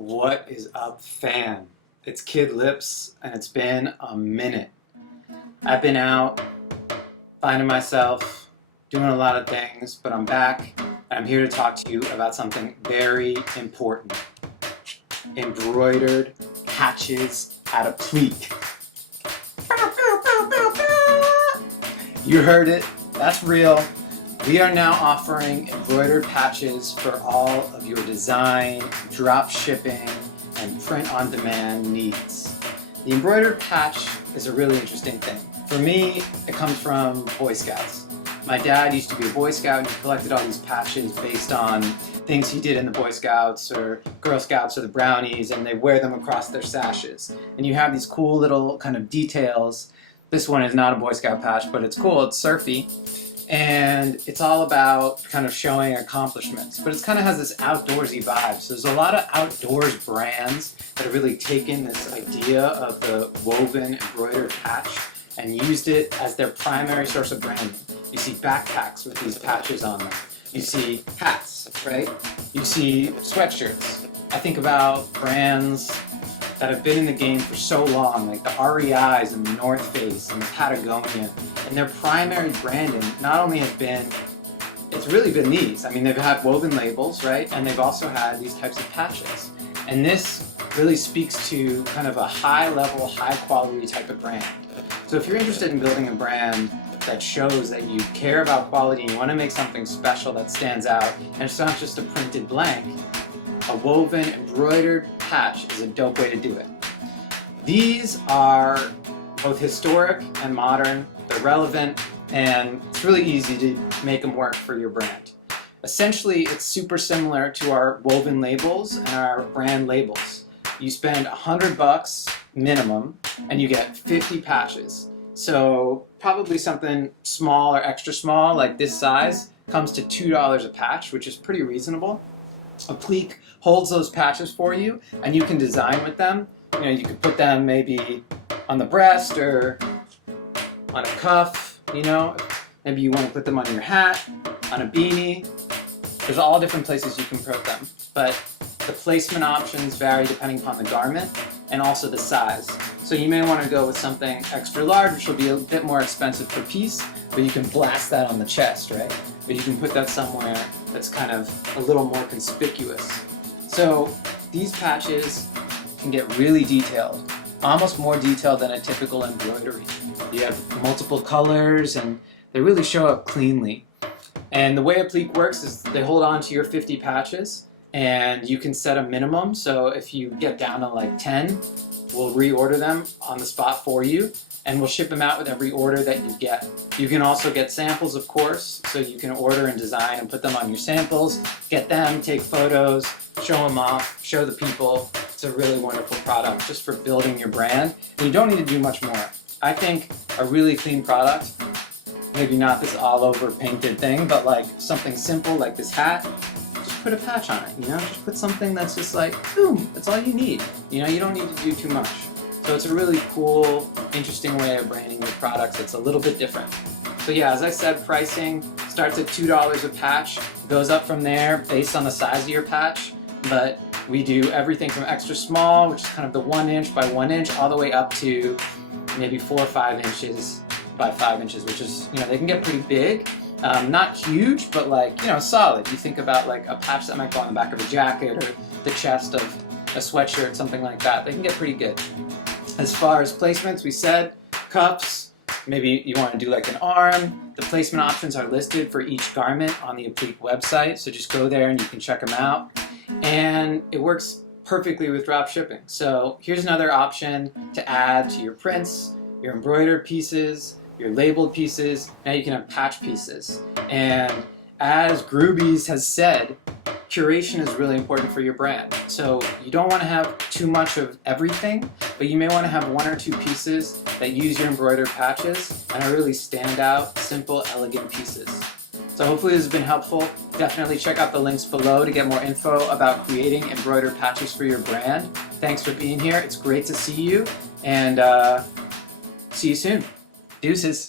What is up, fam? It's Kid Lips, and it's been a minute. I've been out, finding myself, doing a lot of things, but I'm back, and I'm here to talk to you about something very important. Embroidered patches out of Apliiq. You heard it, that's real. We are now offering embroidered patches for all of your design, drop shipping, and print-on-demand needs. The embroidered patch is a really interesting thing. For me, it comes from Boy Scouts. My dad used to be a Boy Scout and he collected all these patches based on things he did in the Boy Scouts or Girl Scouts or the Brownies, and they wear them across their sashes. And you have these cool little kind of details. This one is not a Boy Scout patch, but it's cool, it's surfy. And it's all about kind of showing accomplishments, but it kind of has this outdoorsy vibe. So there's a lot of outdoors brands that have really taken this idea of the woven embroidered patch and used it as their primary source of branding. You see backpacks with these patches on them. You see hats, right? You see sweatshirts. I think about brands that have been in the game for so long, like the REIs and the North Face and the Patagonia, and their primary branding not only has been, it's really been these. I mean, they've had woven labels, right? And they've also had these types of patches. And this really speaks to kind of a high-level, high-quality type of brand. So if you're interested in building a brand that shows that you care about quality and you want to make something special that stands out, and it's not just a printed blank, a woven embroidered patch is a dope way to do it. These are both historic and modern, they're relevant, and it's really easy to make them work for your brand. Essentially, it's super similar to our woven labels and our brand labels. You spend $100 minimum and you get 50 patches. So probably something small or extra small like this size comes to $2 a patch, which is pretty reasonable. Apliiq holds those patches for you, and you can design with them. You know, you could put them maybe on the breast or on a cuff, you know. Maybe you want to put them on your hat, on a beanie. There's all different places you can put them, but the placement options vary depending upon the garment and also the size. So you may want to go with something extra large, which will be a bit more expensive per piece, but you can blast that on the chest, right? But you can put that somewhere that's kind of a little more conspicuous. So these patches can get really detailed, almost more detailed than a typical embroidery. You have multiple colors and they really show up cleanly. And the way Apliiq works is they hold on to your 50 patches and you can set a minimum. So if you get down to like 10, we'll reorder them on the spot for you, and we'll ship them out with every order that you get. You can also get samples, of course, so you can order and design and put them on your samples, get them, take photos, show them off, show the people. It's a really wonderful product just for building your brand, and you don't need to do much more. I think a really clean product, maybe not this all over painted thing, but like something simple like this hat, just put a patch on it, you know? Just put something that's just like, boom, that's all you need. You know, you don't need to do too much. So it's a really cool, interesting way of branding your products that's a little bit different. So yeah, as I said, pricing starts at $2 a patch, goes up from there based on the size of your patch, but we do everything from extra small, which is kind of the 1 inch by 1 inch, all the way up to maybe 4 or 5 inches by 5 inches, which is, you know, they can get pretty big. Not huge, but like, you know, solid. You think about like a patch that might go on the back of a jacket or the chest of a sweatshirt, something like that. They can get pretty good. As far as placements, we said cuffs, maybe you want to do like an arm. The placement options are listed for each garment on the Apliiq website, so just go there and you can check them out. And it works perfectly with drop shipping. So here's another option to add to your prints, your embroidered pieces, your labeled pieces. Now you can have patch pieces. And as Groobies has said, curation is really important for your brand. So you don't want to have too much of everything, but you may want to have 1 or 2 pieces that use your embroidered patches and are really standout, simple, elegant pieces. So hopefully this has been helpful. Definitely check out the links below to get more info about creating embroidered patches for your brand. Thanks for being here. It's great to see you, and see you soon. Deuces.